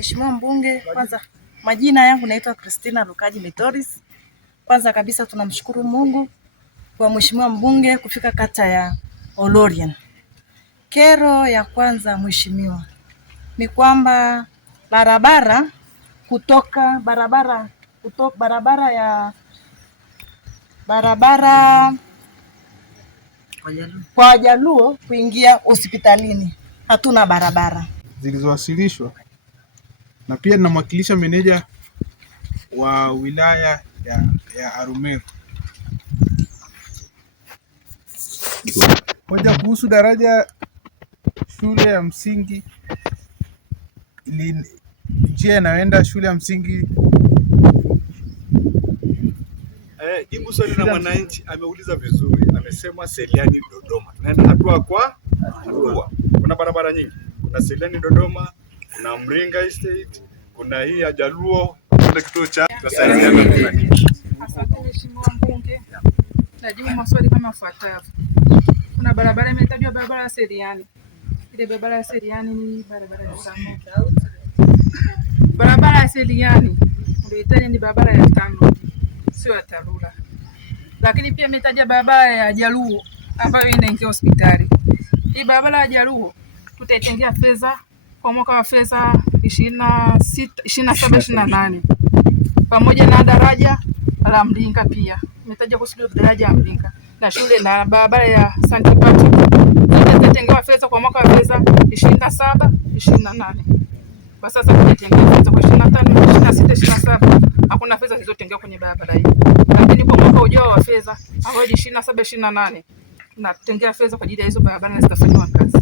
Mheshimiwa Mbunge, kwanza majina yangu naitwa Christina Lukaji Metoris. Kwanza kabisa tunamshukuru Mungu kwa Mheshimiwa Mbunge kufika kata ya Olorian. Kero ya kwanza Mheshimiwa ni kwamba barabara kwa Wajaluo kuingia hospitalini hatuna barabara zilizowasilishwa, na pia ninamwakilisha meneja wa wilaya ya Arumeru. Moja, kuhusu daraja shule ya msingi, njia inayoenda shule ya msingi. Jibu swali la mwananchi ameuliza vizuri, amesema Seliani Dodoma. Tunaenda hatua kwa hatua. Kuna barabara nyingi. Kuna Seliani Dodoma, kuna Mringa Estate, kuna hii ya Jaluo, kuna kituo cha kusaidiana. Asante Mheshimiwa Mbunge. Najibu maswali kama ifuatavyo. Kuna barabara imetajwa, barabara ya Seliani. Ile barabara ya Seliani ni barabara ya tano. Barabara ya Seliani ndio ni barabara ya tano, sio ya TARURA. Lakini pia imetaja barabara ya Jaluo ambayo inaingia hospitali. Hii barabara ya Jaluo tutaitengea fedha kwa mwaka wa fedha 27-28 pamoja na daraja la Mringa, pia imetaja kuhusu daraja la Mringa na shule na barabara ya St. Patrick tutatengewa fedha kwa mwaka wa fedha 27-28. Kwa sasa tunatengewa fedha kwa 25-26-27, hakuna fedha zilizotengewa kwenye barabara hii. Lakini kwa mwaka ujao wa fedha ambao ni 27-28 tunatengea fedha kwa ajili ya hizo barabara na zitafanywa kazi.